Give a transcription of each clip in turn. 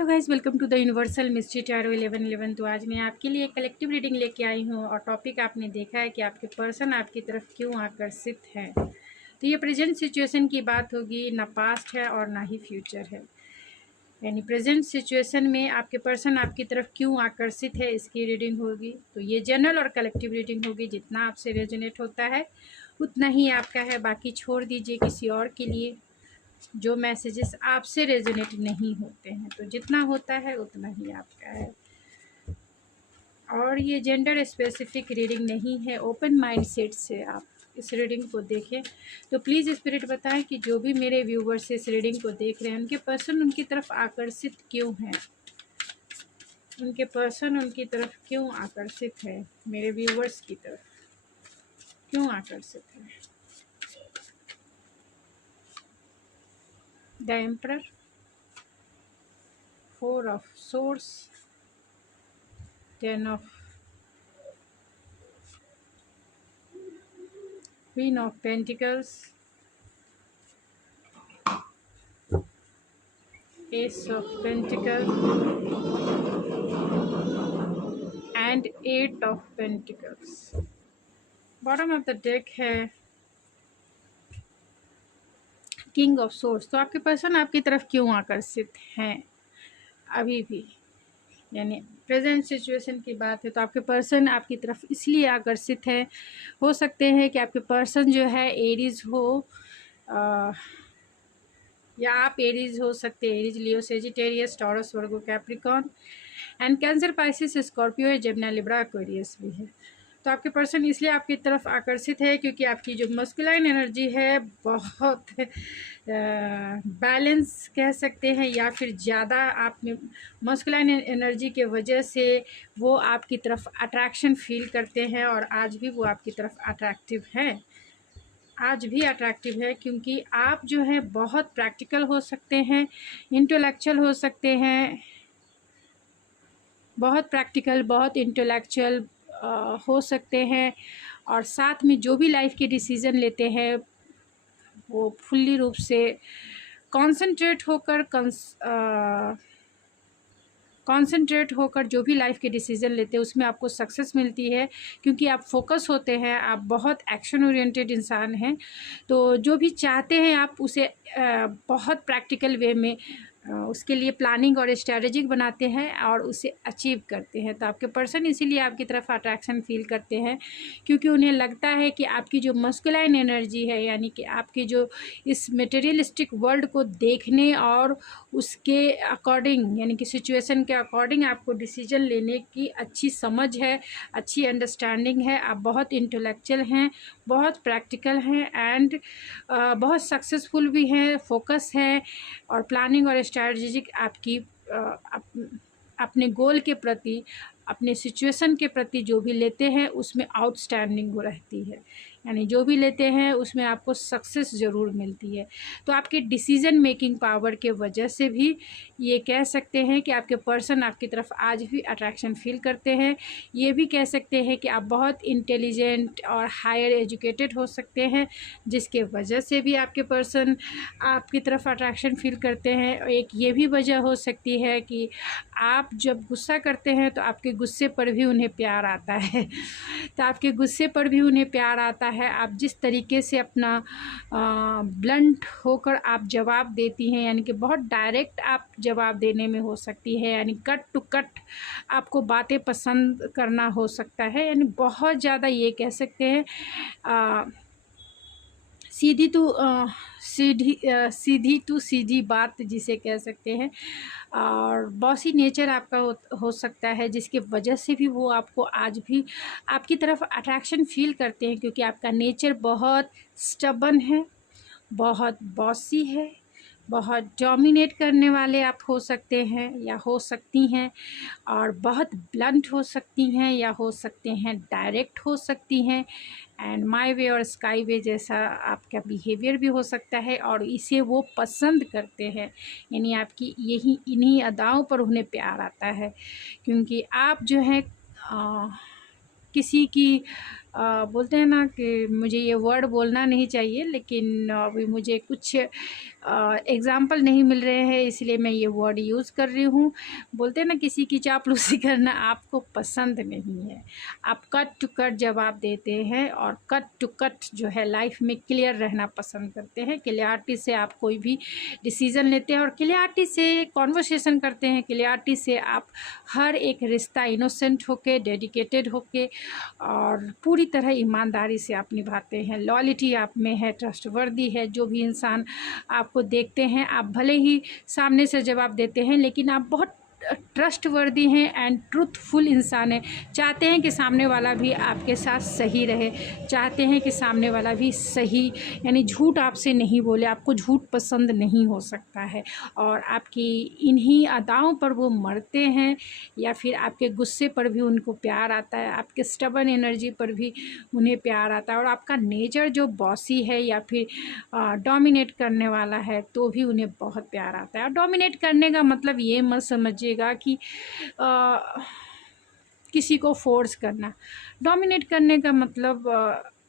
Hello guys, welcome to the universal mystery tarot 1111। तो आज मैं आपके लिए कलेक्टिव रीडिंग लेके आई हूँ और टॉपिक आपने देखा है कि आपके पर्सन आपकी तरफ क्यों आकर्षित है। तो ये प्रेजेंट सिचुएशन की बात होगी, ना पास्ट है और ना ही फ्यूचर है। यानी प्रेजेंट सिचुएशन में आपके पर्सन आपकी तरफ क्यों आकर्षित है, इसकी रीडिंग होगी। तो ये जनरल और कलेक्टिव रीडिंग होगी। जितना आपसे रेजोनेट होता है उतना ही आपका है, बाकी छोड़ दीजिए किसी और के लिए। जो मैसेजेस आपसे रेजोनेट नहीं होते हैं, तो जितना होता है उतना ही आपका है। और ये जेंडर स्पेसिफिक रीडिंग नहीं है, ओपन माइंड सेट से आप इस रीडिंग को देखें। तो प्लीज़ स्पिरिट बताएं कि जो भी मेरे व्यूवर्स इस रीडिंग को देख रहे हैं, उनके पर्सन उनकी तरफ आकर्षित क्यों हैं, उनके पर्सन उनकी तरफ क्यों आकर्षित है, मेरे व्यूवर्स की तरफ क्यों आकर्षित है। The emperor, 4 of source, 10 of Queen of Pentacles, Ace of Pentacles and 8 of Pentacles. Bottom of the deck है किंग ऑफ सोर्स। तो आपके पर्सन आपकी तरफ क्यों आकर्षित हैं अभी भी, यानी प्रेजेंट सिचुएशन की बात है तो आपके पर्सन आपकी तरफ इसलिए आकर्षित है। हो सकते हैं कि आपके पर्सन जो है एरीज हो, या आप एरीज हो सकते हैं, Aries, Leo, Sagittarius, taurus, Virgo, Capricorn and cancer, Pisces, Scorpio, Gemini, Libra, Aquarius भी है। तो आपके पर्सन इसलिए आपकी तरफ आकर्षित है क्योंकि आपकी जो मस्कुलाइन एनर्जी है बहुत बैलेंस कह सकते हैं, या फिर ज़्यादा आप में मस्कुलाइन एनर्जी के वजह से वो आपकी तरफ अट्रैक्शन फील करते हैं। और आज भी वो आपकी तरफ अट्रैक्टिव हैं, आज भी अट्रैक्टिव है, क्योंकि आप जो है बहुत प्रैक्टिकल हो सकते हैं, इंटेलेक्चुअल हो सकते हैं, बहुत प्रैक्टिकल, बहुत इंटेलेक्चुअल हो सकते हैं। और साथ में जो भी लाइफ के डिसीज़न लेते हैं वो फुल्ली रूप से कॉन्सेंट्रेट होकर जो भी लाइफ के डिसीज़न लेते हैं उसमें आपको सक्सेस मिलती है, क्योंकि आप फोकस होते हैं, आप बहुत एक्शन ओरिएंटेड इंसान हैं। तो जो भी चाहते हैं आप उसे बहुत प्रैक्टिकल वे में उसके लिए प्लानिंग और स्ट्रैटेजिक बनाते हैं और उसे अचीव करते हैं। तो आपके पर्सन इसीलिए आपकी तरफ अट्रैक्शन फील करते हैं, क्योंकि उन्हें लगता है कि आपकी जो मस्कुलाइन एनर्जी है, यानी कि आपकी जो इस मटेरियलिस्टिक वर्ल्ड को देखने और उसके अकॉर्डिंग, यानी कि सिचुएशन के अकॉर्डिंग आपको डिसीजन लेने की अच्छी समझ है, अच्छी अंडरस्टैंडिंग है। आप बहुत इंटेलेक्चुअल हैं, बहुत प्रैक्टिकल हैं एंड बहुत सक्सेसफुल भी हैं, फोकस है और प्लानिंग और स्ट्रैटेजिक आपकी अपने गोल के प्रति, अपने सिचुएशन के प्रति जो भी लेते हैं उसमें आउटस्टैंडिंग वो रहती है, यानी जो भी लेते हैं उसमें आपको सक्सेस ज़रूर मिलती है। तो आपके डिसीज़न मेकिंग पावर के वजह से भी ये कह सकते हैं कि आपके पर्सन आपकी तरफ आज भी अट्रैक्शन फील करते हैं। ये भी कह सकते हैं कि आप बहुत इंटेलिजेंट और हायर एजुकेटेड हो सकते हैं, जिसके वजह से भी आपके पर्सन आपकी तरफ अट्रैक्शन फील करते हैं। एक ये भी वजह हो सकती है कि आप जब गुस्सा करते हैं तो आपके गुस्से पर भी उन्हें प्यार आता है। तो आपके गुस्से पर भी उन्हें प्यार आता है। आप जिस तरीके से अपना ब्लंट होकर आप जवाब देती हैं, यानी कि बहुत डायरेक्ट आप जवाब देने में हो सकती है, यानी कट टू कट आपको बातें पसंद करना हो सकता है, यानी बहुत ज़्यादा ये कह सकते हैं सीधी टू सीधी बात जिसे कह सकते हैं। और बॉसी नेचर आपका हो सकता है, जिसके वजह से भी वो आपको आज भी आपकी तरफ अट्रैक्शन फील करते हैं, क्योंकि आपका नेचर बहुत स्टबन है, बहुत बॉसी है, बहुत डोमिनेट करने वाले आप हो सकते हैं या हो सकती हैं, और बहुत ब्लंट हो सकती हैं या हो सकते हैं डायरेक्ट हो सकती हैं। एंड माई वे और स्काई वे जैसा आपका बिहेवियर भी हो सकता है, और इसे वो पसंद करते हैं, यानी आपकी यही इन्हीं अदाओं पर उन्हें प्यार आता है, क्योंकि आप जो है किसी की बोलते हैं ना कि मुझे ये वर्ड बोलना नहीं चाहिए, लेकिन अभी मुझे कुछ एग्ज़ाम्पल नहीं मिल रहे हैं, इसलिए मैं ये वर्ड यूज़ कर रही हूँ। बोलते हैं ना, किसी की चापलूसी करना आपको पसंद नहीं है। आप कट टू कट जवाब देते हैं और कट टू कट जो है लाइफ में क्लियर रहना पसंद करते हैं। क्लियरिटी से आप कोई भी डिसीज़न लेते हैं और क्लियरिटी से कॉन्वर्सेशन करते हैं। क्लियरिटी से आप हर एक रिश्ता इनोसेंट होके, डेडिकेटेड होके और पूरी तरह ईमानदारी से आप निभाते हैं। लॉयल्टी आप में है, ट्रस्टवर्दी है। जो भी इंसान आपको देखते हैं, आप भले ही सामने से जवाब देते हैं, लेकिन आप बहुत ट्रस्टवर्दी हैं एंड ट्रूथफुल इंसान हैं। चाहते हैं कि सामने वाला भी आपके साथ सही रहे, चाहते हैं कि सामने वाला भी सही, यानी झूठ आपसे नहीं बोले। आपको झूठ पसंद नहीं हो सकता है और आपकी इन्हीं अदाओं पर वो मरते हैं या फिर आपके गुस्से पर भी उनको प्यार आता है, आपके स्टबर्न एनर्जी पर भी उन्हें प्यार आता है। और आपका नेचर जो बॉसी है या फिर डोमिनेट करने वाला है तो भी उन्हें बहुत प्यार आता है। और डोमिनेट करने का मतलब ये मत समझिएगा कि किसी को फोर्स करना। डोमिनेट करने का मतलब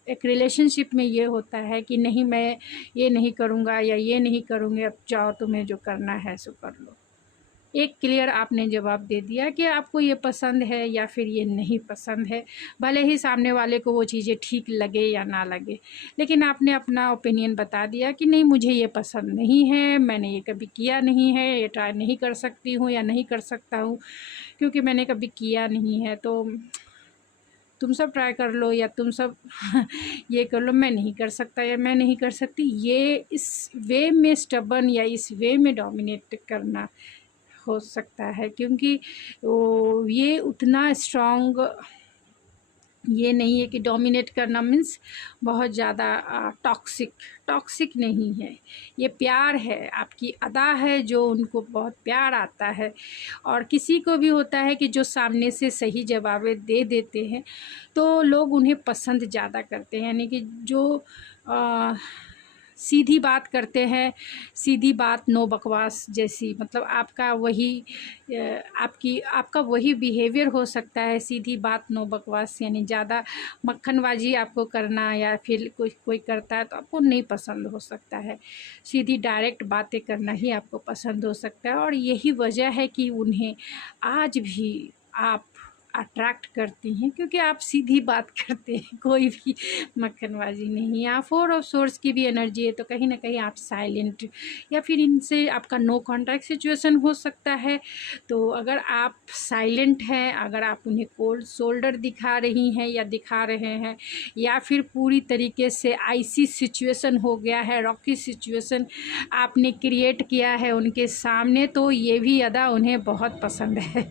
एक रिलेशनशिप में ये होता है कि नहीं, मैं ये नहीं करूँगा या ये नहीं करूँगी, अब जाओ तुम्हें जो करना है सो कर लो। एक क्लियर आपने जवाब दे दिया कि आपको ये पसंद है या फिर ये नहीं पसंद है, भले ही सामने वाले को वो चीज़ें ठीक लगे या ना लगे, लेकिन आपने अपना ओपिनियन बता दिया कि नहीं, मुझे ये पसंद नहीं है, मैंने ये कभी किया नहीं है, ये ट्राई नहीं कर सकती हूँ या नहीं कर सकता हूँ क्योंकि मैंने कभी किया नहीं है। तो तुम सब ट्राई कर लो या तुम सब ये कर लो, मैं नहीं कर सकता या मैं नहीं कर सकती। ये इस वे में स्टबर्न या इस वे में डोमिनेट करना हो सकता है, क्योंकि ये उतना स्ट्रॉन्ग ये नहीं है कि डोमिनेट करना मीन्स बहुत ज़्यादा टॉक्सिक नहीं है। ये प्यार है, आपकी अदा है जो उनको बहुत प्यार आता है। और किसी को भी होता है कि जो सामने से सही जवाबें दे देते हैं तो लोग उन्हें पसंद ज़्यादा करते हैं, यानी कि जो सीधी बात करते हैं, सीधी बात, नो बकवास जैसी, मतलब आपका वही बिहेवियर हो सकता है, सीधी बात नो बकवास, यानी ज़्यादा मक्खनबाजी आपको करना या फिर कोई करता है तो आपको नहीं पसंद हो सकता है। सीधी डायरेक्ट बातें करना ही आपको पसंद हो सकता है और यही वजह है कि उन्हें आज भी आप अट्रैक्ट करती हैं, क्योंकि आप सीधी बात करते हैं, कोई भी मक्खनबाजी नहीं है। आप 4 ऑफ सोर्स की भी एनर्जी है, तो कहीं ना कहीं आप साइलेंट या फिर इनसे आपका नो कॉन्टैक्ट सिचुएशन हो सकता है। तो अगर आप साइलेंट हैं, अगर आप उन्हें कोल्ड शोल्डर दिखा रही हैं या दिखा रहे हैं, या फिर पूरी तरीके से आइसी सिचुएशन हो गया है, रॉकी सिचुएशन आपने क्रिएट किया है उनके सामने, तो ये भी अदा उन्हें बहुत पसंद है।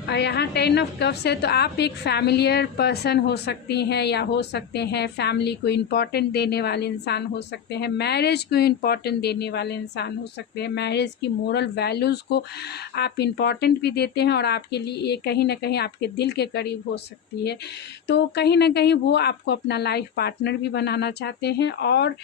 और यहाँ 10 ऑफ कप्स है, तो आप एक फैमिलियर पर्सन हो सकती हैं या हो सकते हैं फैमिली को इम्पोर्टेंट देने वाले इंसान हो सकते हैं, मैरिज को इम्पोर्टेंट देने वाले इंसान हो सकते हैं, मैरिज की मोरल वैल्यूज़ को आप इम्पोर्टेंट भी देते हैं और आपके लिए ये कहीं ना कहीं आपके दिल के करीब हो सकती है। तो कहीं ना कहीं वो आपको अपना लाइफ पार्टनर भी बनाना चाहते हैं और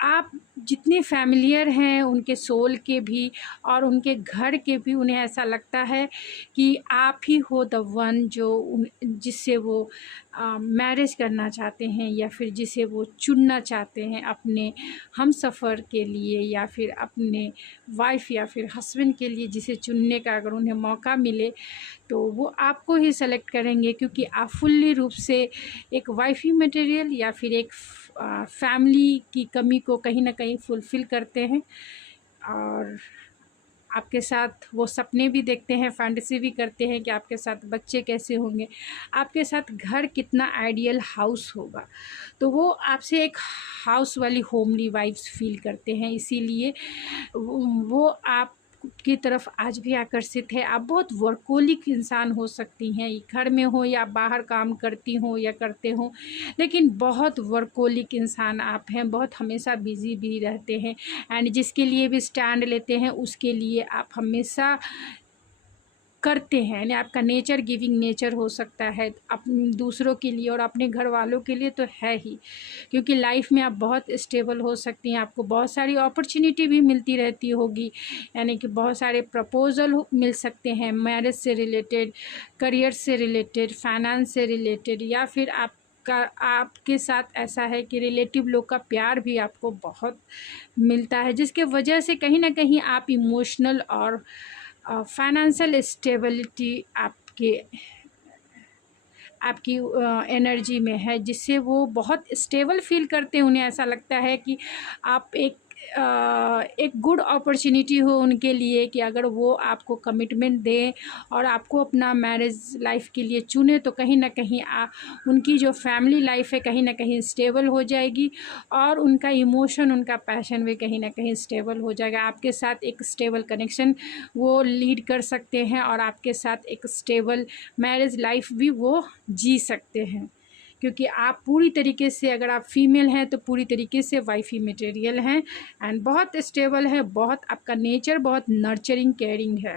आप जितने फैमिलियर हैं उनके सोल के भी और उनके घर के भी, उन्हें ऐसा लगता है कि आप ही हो द वन जो जिससे वो मैरिज करना चाहते हैं या फिर जिसे वो चुनना चाहते हैं अपने हम सफ़र के लिए या फिर अपने वाइफ या फिर हस्बैंड के लिए, जिसे चुनने का अगर उन्हें मौका मिले तो वो आपको ही सेलेक्ट करेंगे, क्योंकि आप फुल्ली रूप से एक वाइफी मटेरियल या फिर एक फैमिली की कमी को कहीं ना कहीं फुलफ़िल करते हैं और आपके साथ वो सपने भी देखते हैं, फैंटेसी भी करते हैं कि आपके साथ बच्चे कैसे होंगे, आपके साथ घर कितना आइडियल हाउस होगा। तो वो आपसे एक हाउस वाली होमली वाइब्स फील करते हैं, इसीलिए वो आप की तरफ आज भी आकर्षित है। आप बहुत वर्कोलिक इंसान हो सकती हैं, घर में हो या बाहर काम करती हो या करते हो, लेकिन बहुत वर्कोलिक इंसान आप हैं, बहुत हमेशा बिजी भी रहते हैं एंड जिसके लिए भी स्टैंड लेते हैं उसके लिए आप हमेशा करते हैं, यानी आपका नेचर गिविंग नेचर हो सकता है अपने दूसरों के लिए और अपने घर वालों के लिए तो है ही, क्योंकि लाइफ में आप बहुत स्टेबल हो सकती हैं, आपको बहुत सारी अपॉर्चुनिटी भी मिलती रहती होगी, यानी कि बहुत सारे प्रपोजल मिल सकते हैं मैरिज से रिलेटेड, करियर से रिलेटेड, फाइनेंस से रिलेटेड, या फिर आपके साथ ऐसा है कि रिलेटिव लोग का प्यार भी आपको बहुत मिलता है, जिसके वजह से कहीं ना कहीं आप इमोशनल और फाइनेंशियल स्टेबिलिटी आपकी एनर्जी में है, जिससे वो बहुत स्टेबल फील करते हैं। उन्हें ऐसा लगता है कि आप एक गुड अपॉर्चुनिटी हो उनके लिए कि अगर वो आपको कमिटमेंट दें और आपको अपना मैरिज लाइफ के लिए चुने, तो कहीं ना कहीं उनकी जो फैमिली लाइफ है कहीं ना कहीं स्टेबल हो जाएगी और उनका इमोशन, उनका पैशन भी कहीं ना कहीं स्टेबल हो जाएगा। आपके साथ एक स्टेबल कनेक्शन वो लीड कर सकते हैं और आपके साथ एक स्टेबल मैरिज लाइफ भी वो जी सकते हैं, क्योंकि आप पूरी तरीके से, अगर आप फीमेल हैं तो पूरी तरीके से वाइफी मटेरियल हैं एंड बहुत स्टेबल है, बहुत आपका नेचर बहुत नर्चरिंग केयरिंग है।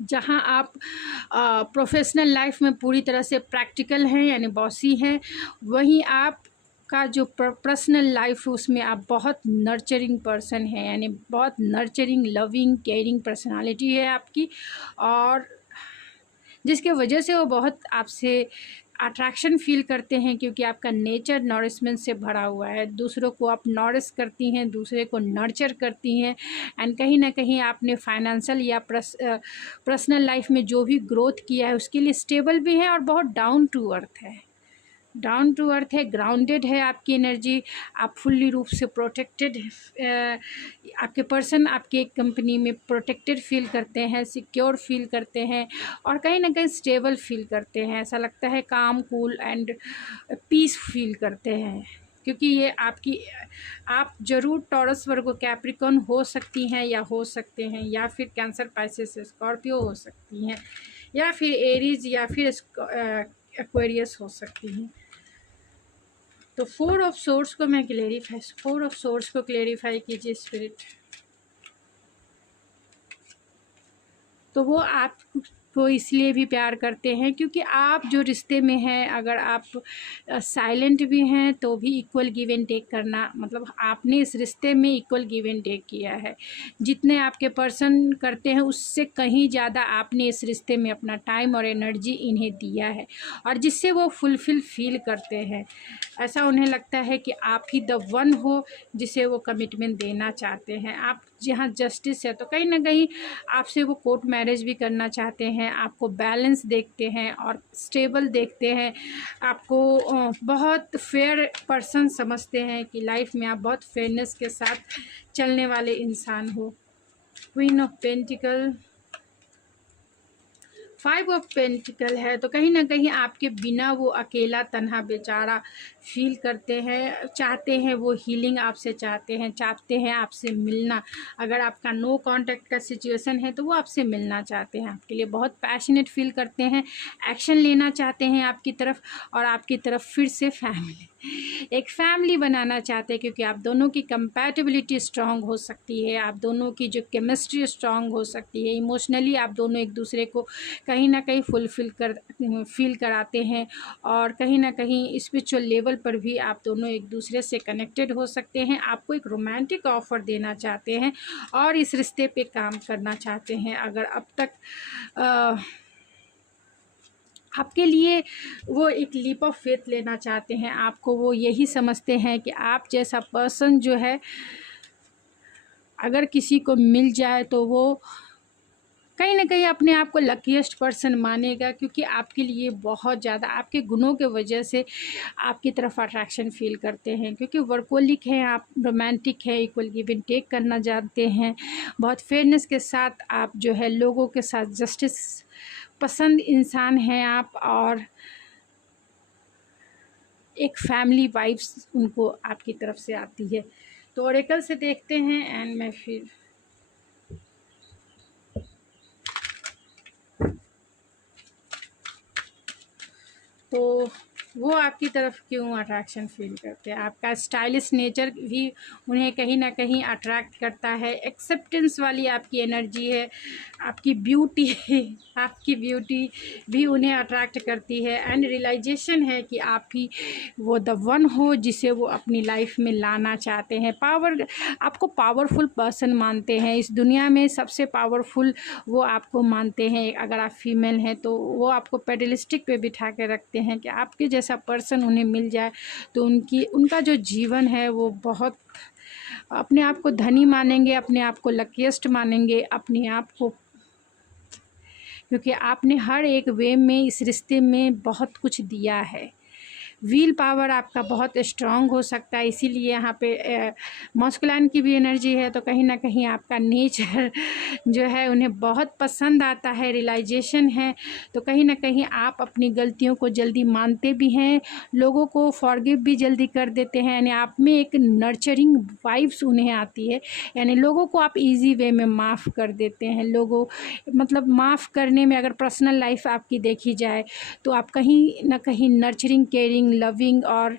जहां आप प्रोफेशनल लाइफ में पूरी तरह से प्रैक्टिकल हैं यानी बॉसी हैं, वहीं आप का जो पर्सनल लाइफ उसमें आप बहुत नर्चरिंग पर्सन है, यानी बहुत नर्चरिंग लविंग केयरिंग पर्सनालिटी है आपकी, और जिसके वजह से वो बहुत आपसे अट्रैक्शन फील करते हैं, क्योंकि आपका नेचर नॉरिशमेंट से भरा हुआ है। दूसरों को आप नॉरिश करती हैं, दूसरे को नर्चर करती हैं एंड कहीं ना कहीं आपने फाइनेंशियल या पर्सनल लाइफ में जो भी ग्रोथ किया है उसके लिए स्टेबल भी है और बहुत डाउन टू अर्थ है, डाउन टू अर्थ है, ग्राउंडेड है आपकी एनर्जी। आप फुल्ली रूप से प्रोटेक्टेड, आपके पर्सन आपके कंपनी में प्रोटेक्टेड फील करते हैं, सिक्योर फील करते हैं और कहीं ना कहीं स्टेबल फील करते हैं। ऐसा लगता है काम, कूल एंड पीस फील करते हैं, क्योंकि ये आप ज़रूर टॉरस वर्गो कैप्रिकॉर्न हो सकती हैं या हो सकते हैं, या फिर कैंसर, पाइसेस, स्कॉर्पियो हो सकती हैं, या फिर एरीज या फिर एक्वेरियस हो सकती हैं। तो 4 ऑफ सोर्स को मैं क्लेरिफाई 4 ऑफ सोर्स को क्लेरिफाई कीजिए स्पिरिट। तो वो आपको इसलिए भी प्यार करते हैं क्योंकि आप जो रिश्ते में हैं, अगर आप साइलेंट भी हैं तो भी इक्वल गिव एंड टेक करना, मतलब आपने इस रिश्ते में इक्वल गिव एंड टेक किया है। जितने आपके पर्सन करते हैं उससे कहीं ज़्यादा आपने इस रिश्ते में अपना टाइम और एनर्जी इन्हें दिया है, और जिससे वो फुलफिल फील करते हैं। ऐसा उन्हें लगता है कि आप ही द वन हो जिसे वो कमिटमेंट देना चाहते हैं। आप जहाँ जस्टिस है तो कहीं ना कहीं आपसे वो कोर्ट मैरिज भी करना चाहते हैं, आपको बैलेंस देखते हैं और स्टेबल देखते हैं, आपको बहुत फेयर पर्सन समझते हैं कि लाइफ में आप बहुत फेयरनेस के साथ चलने वाले इंसान हो। Queen of pentacle, 5 of pentacle है, तो कहीं ना कहीं आपके बिना वो अकेला तन्हा बेचारा फील करते हैं, चाहते हैं वो हीलिंग आपसे चाहते हैं आपसे मिलना। अगर आपका नो कांटेक्ट का सिचुएशन है तो वो आपसे मिलना चाहते हैं, आपके लिए बहुत पैशनेट फील करते हैं, एक्शन लेना चाहते हैं आपकी तरफ, और आपकी तरफ फिर से एक फैमिली बनाना चाहते हैं, क्योंकि आप दोनों की कंपैटिबिलिटी स्ट्रांग हो सकती है, आप दोनों की जो केमिस्ट्री स्ट्रांग हो सकती है, इमोशनली आप दोनों एक दूसरे को कहीं ना कहीं फील कराते हैं, और कहीं ना कहीं स्पिरिचुअल लेवल पर भी आप दोनों एक दूसरे से कनेक्टेड हो सकते हैं। आपको एक रोमांटिक ऑफर देना चाहते हैं और इस रिश्ते पे काम करना चाहते हैं। अगर अब तक आपके लिए वो एक लीप ऑफ फेथ लेना चाहते हैं, आपको वो यही समझते हैं कि आप जैसा पर्सन जो है अगर किसी को मिल जाए तो वो कहीं ना कहीं अपने आप को लकीएस्ट पर्सन मानेगा, क्योंकि आपके लिए बहुत ज़्यादा आपके गुणों के वजह से आपकी तरफ अट्रैक्शन फील करते हैं, क्योंकि वर्कोलिक हैं आप, रोमांटिक है, इक्वल गिव एंड टेक करना जानते हैं, बहुत फेयरनेस के साथ आप जो है लोगों के साथ जस्टिस पसंद इंसान हैं आप, और एक फैमिली वाइब्स उनको आपकी तरफ से आती है। तो ओरेकल से देखते हैं एंड मैं फिर तो वो आपकी तरफ क्यों अट्रैक्शन फील करते हैं? आपका स्टाइलिश नेचर भी उन्हें कहीं ना कहीं अट्रैक्ट करता है। एक्सेप्टेंस वाली आपकी एनर्जी है, आपकी ब्यूटी आपकी ब्यूटी भी उन्हें अट्रैक्ट करती है। एंड रियलाइजेशन है कि आप ही वो द वन हो जिसे वो अपनी लाइफ में लाना चाहते हैं। आपको पावरफुल पर्सन मानते हैं, इस दुनिया में सबसे पावरफुल वो आपको मानते हैं। अगर आप फीमेल हैं तो वो आपको पेडलिस्टिक पे बिठा के रखते हैं कि आपके जैसा पर्सन उन्हें मिल जाए तो उनका जो जीवन है वो बहुत अपने आप को धनी मानेंगे, अपने आप को लकीएस्ट मानेंगे, अपने आप को, क्योंकि आपने हर एक वे में इस रिश्ते में बहुत कुछ दिया है। व्हील पावर आपका बहुत स्ट्रांग हो सकता है, इसीलिए यहाँ पे मस्कुलाइन की भी एनर्जी है, तो कहीं ना कहीं आपका नेचर जो है उन्हें बहुत पसंद आता है। रियलाइजेशन है तो कहीं ना कहीं आप अपनी गलतियों को जल्दी मानते भी हैं, लोगों को फॉरगिव भी जल्दी कर देते हैं। यानी आप में एक नर्चरिंग वाइब्स उन्हें आती है, यानी लोगों को आप इजी वे में माफ़ कर देते हैं। लोगों मतलब माफ़ करने में अगर पर्सनल लाइफ आपकी देखी जाए तो आप कहीं ना कहीं नर्चरिंग, केयरिंग, लविंग और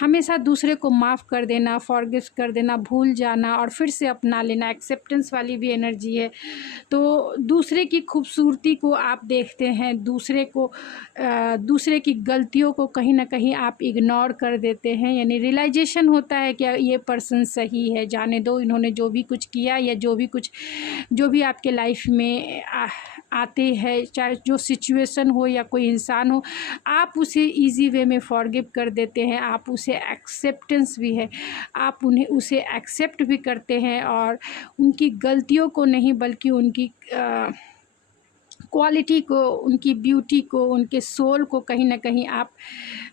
हमेशा दूसरे को माफ़ कर देना, फॉरगिव कर देना, भूल जाना और फिर से अपना लेना, एक्सेप्टेंस वाली भी एनर्जी है। तो दूसरे की खूबसूरती को आप देखते हैं, दूसरे की गलतियों को कहीं ना कहीं आप इग्नोर कर देते हैं। यानी रियलाइजेशन होता है कि ये पर्सन सही है, जाने दो, इन्होंने जो भी कुछ किया या जो भी आपके लाइफ में आते हैं, चाहे जो सिचुएशन हो या कोई इंसान हो, आप उसे इजी वे में फॉरगिव कर देते हैं। आप उसे एक्सेप्टेंस भी है, आप उसे एक्सेप्ट भी करते हैं और उनकी गलतियों को नहीं बल्कि उनकी क्वालिटी को, उनकी ब्यूटी को, उनके सोल को कहीं ना कहीं आप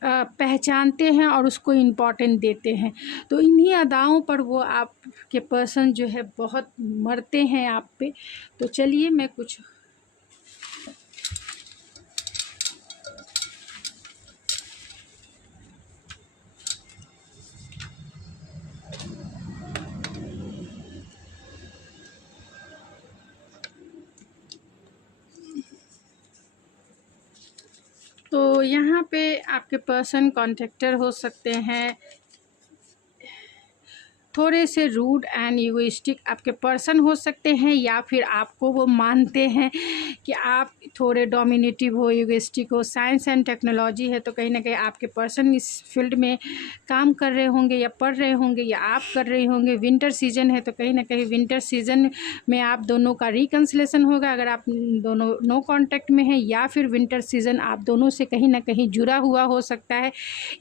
पहचानते हैं और उसको इम्पोर्टेंट देते हैं। तो इन्हीं अदाओं पर वो आपके पर्सन जो है बहुत मरते हैं आप पे। तो चलिए मैं कुछ तो यहाँ पे आपके पर्सन कॉन्ट्रैक्टर हो सकते हैं, थोड़े से रूड एंड ईगोइस्टिक आपके पर्सन हो सकते हैं, या फिर आपको वो मानते हैं कि आप थोड़े डोमिनेटिव हो, ईगोइस्टिक हो। साइंस एंड टेक्नोलॉजी है तो कहीं ना कहीं आपके पर्सन इस फील्ड में काम कर रहे होंगे या पढ़ रहे होंगे या आप कर रहे होंगे। विंटर सीजन है तो कहीं ना कहीं विंटर सीजन में आप दोनों का रिकन्सिलेशन होगा अगर आप दोनों नो कॉन्टैक्ट में हैं, या फिर विंटर सीजन आप दोनों से कहीं ना कहीं जुड़ा हुआ हो सकता है,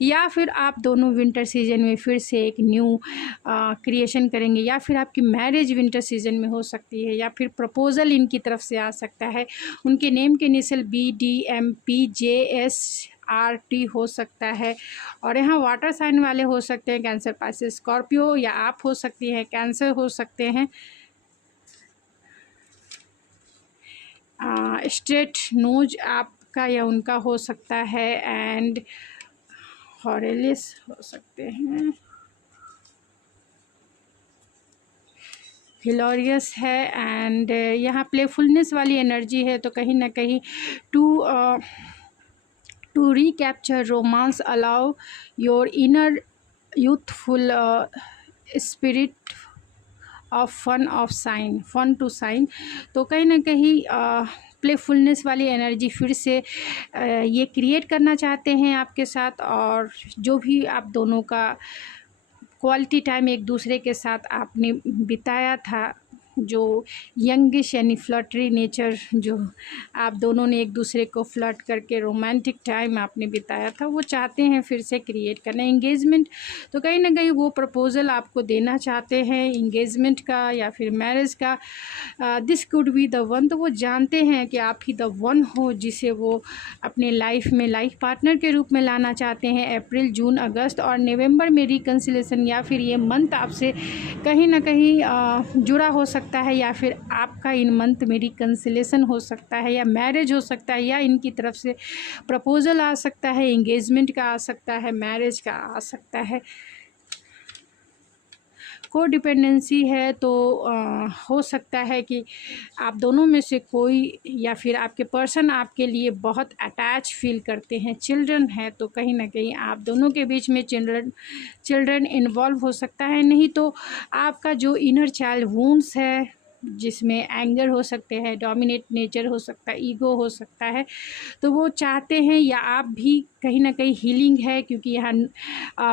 या फिर आप दोनों विंटर सीजन में फिर से एक न्यू क्रिएशन करेंगे, या फिर आपकी मैरिज विंटर सीजन में हो सकती है, या फिर प्रपोजल इनकी तरफ से आ सकता है। उनके नेम के इनिशियल BDMPJSRT हो सकता है। और यहाँ वाटर साइन वाले हो सकते हैं कैंसर, पाइसेस, स्कॉर्पियो, या आप हो सकती हैं कैंसर हो सकते हैं। स्ट्रेट नोज आपका या उनका हो सकता है, एंड हॉरेलिस हो सकते हैं। हिलोरियस है, एंड यहाँ प्लेफुलनेस वाली एनर्जी है तो कहीं ना कहीं to recapture romance, allow your inner youthful spirit of fun to shine. तो कहीं ना कहीं प्लेफुलनेस वाली एनर्जी फिर से ये क्रिएट करना चाहते हैं आपके साथ, और जो भी आप दोनों का क्वालिटी टाइम एक दूसरे के साथ आपने बिताया था, जो यंगिश यानी फ्लर्टरी नेचर जो आप दोनों ने एक दूसरे को फ्लर्ट करके रोमांटिक टाइम आपने बिताया था, वो चाहते हैं फिर से क्रिएट करना। एंगेजमेंट तो कहीं ना कहीं वो प्रपोज़ल आपको देना चाहते हैं एंगेजमेंट का या फिर मैरिज का। This could be the one. तो वो जानते हैं कि आप ही द वन हो जिसे वो अपने लाइफ में लाइफ पार्टनर के रूप में लाना चाहते हैं। अप्रैल, जून, अगस्त और नवंबर में रिकन्सिलेशन या फिर ये मंथ आपसे कहीं ना कहीं जुड़ा हो सकता है, या फिर आपका इन मंथ में रिकन्सिलेशन हो सकता है, या मैरिज हो सकता है, या इनकी तरफ से प्रपोजल आ सकता है, एंगेजमेंट का आ सकता है, मैरिज का आ सकता है। को डिपेंडेंसी है तो हो सकता है कि आप दोनों में से कोई या फिर आपके पर्सन आपके लिए बहुत अटैच फील करते हैं। चिल्ड्रन है तो कहीं ना कहीं आप दोनों के बीच में चिल्ड्रन इन्वॉल्व हो सकता है। नहीं तो आपका जो इनर चाइल्ड वुंड्स है, जिसमें एंगर हो सकते हैं, डोमिनेट नेचर हो सकता है, ईगो हो सकता है, तो वो चाहते हैं या आप भी कहीं ना कहीं हीलिंग है, क्योंकि यहाँ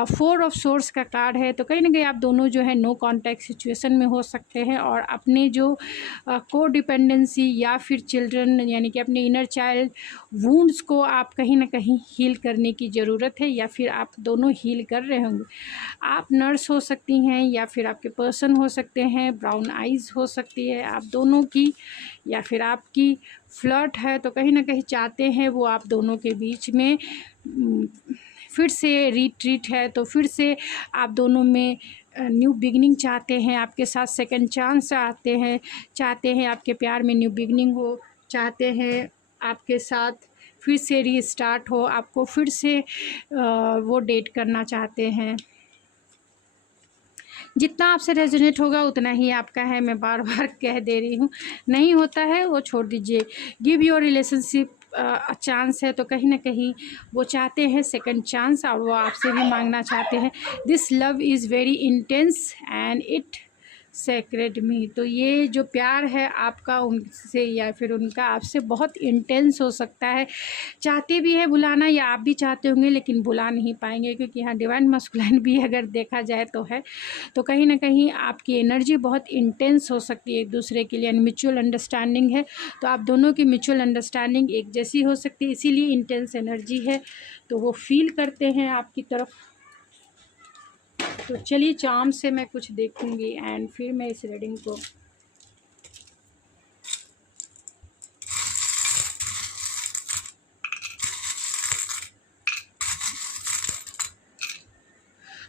4 ऑफ सोर्स का कार्ड है। तो कहीं ना कहीं आप दोनों जो है नो कॉन्टैक्ट सिचुएशन में हो सकते हैं और अपने जो को डिपेंडेंसी या फिर चिल्ड्रन यानी कि अपने इनर चाइल्ड वुंड्स को आप कहीं ना कहीं हील करने की ज़रूरत है, या फिर आप दोनों हील कर रहे होंगे। आप नर्स हो सकती हैं या फिर आपके पर्सन हो सकते हैं, ब्राउन आइज़ हो सकती है आप दोनों की, या फिर आपकी फ्लर्ट है तो कहीं ना कहीं चाहते हैं वो आप दोनों के बीच में फिर से रिट्रीट है, तो फिर से आप दोनों में न्यू बिगनिंग चाहते हैं, आपके साथ सेकंड चांस चाहते हैं आपके प्यार में न्यू बिगनिंग हो, चाहते हैं आपके साथ फिर से रीस्टार्ट हो, आपको फिर से वो डेट करना चाहते हैं। जितना आपसे रेजोनेट होगा उतना ही आपका है, मैं बार बार कह दे रही हूँ। नहीं होता है वो छोड़ दीजिए। गिव योर रिलेशनशिप चांस है तो कहीं ना कहीं वो चाहते हैं सेकंड चांस और वो आपसे भी मांगना चाहते हैं। This love is very intense and it sacred me. तो ये जो प्यार है आपका उनसे या फिर उनका आपसे बहुत इंटेंस हो सकता है। चाहते भी है बुलाना या आप भी चाहते होंगे लेकिन बुला नहीं पाएंगे, क्योंकि यहाँ डिवाइन मस्कुलाइन भी अगर देखा जाए तो है। तो कहीं ना कहीं आपकी एनर्जी बहुत इंटेंस हो सकती है एक दूसरे के लिए, म्यूचुअल अंडरस्टैंडिंग है तो आप दोनों की म्यूचुअल अंडरस्टैंडिंग एक जैसी हो सकती है, इसीलिए इंटेंस एनर्जी है तो वो फील करते हैं आपकी तरफ। तो चलिए चार्म से मैं कुछ देखूंगी एंड फिर मैं इस रीडिंग को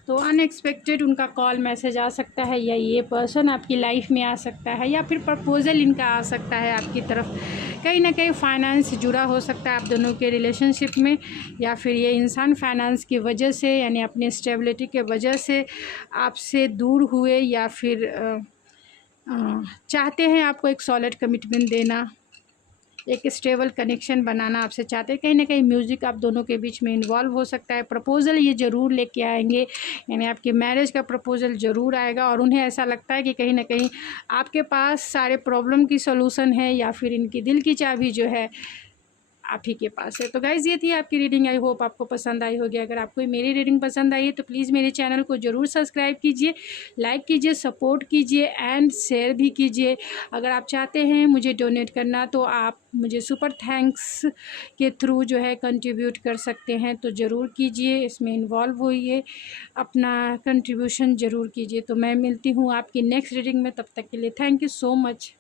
तो अनएक्सपेक्टेड उनका कॉल मैसेज आ सकता है, या ये पर्सन आपकी लाइफ में आ सकता है, या फिर प्रपोजल इनका आ सकता है आपकी तरफ। कहीं ना कहीं फाइनेंस जुड़ा हो सकता है आप दोनों के रिलेशनशिप में, या फिर ये इंसान फाइनेंस की वजह से यानी अपनी स्टेबिलिटी के वजह से आपसे दूर हुए, या फिर चाहते हैं आपको एक सॉलिड कमिटमेंट देना, एक स्टेबल कनेक्शन बनाना आपसे चाहते हैं। कहीं ना कहीं म्यूज़िक आप दोनों के बीच में इन्वॉल्व हो सकता है। प्रपोज़ल ये ज़रूर लेके आएंगे, यानी आपके मैरिज का प्रपोज़ल ज़रूर आएगा और उन्हें ऐसा लगता है कि कहीं ना कहीं आपके पास सारे प्रॉब्लम की सॉल्यूशन है, या फिर इनकी दिल की चाबी जो है आप ही के पास है। तो गाइज़ ये थी आपकी रीडिंग। आई होप आपको पसंद आई होगी। अगर आपको मेरी रीडिंग पसंद आई है तो प्लीज़ मेरे चैनल को ज़रूर सब्सक्राइब कीजिए, लाइक कीजिए, सपोर्ट कीजिए एंड शेयर भी कीजिए। अगर आप चाहते हैं मुझे डोनेट करना तो आप मुझे सुपर थैंक्स के थ्रू जो है कंट्रीब्यूट कर सकते हैं, तो ज़रूर कीजिए, इसमें इन्वॉल्व होइए, अपना कंट्रीब्यूशन ज़रूर कीजिए। तो मैं मिलती हूँ आपकी नेक्स्ट रीडिंग में, तब तक के लिए थैंक यू सो मच।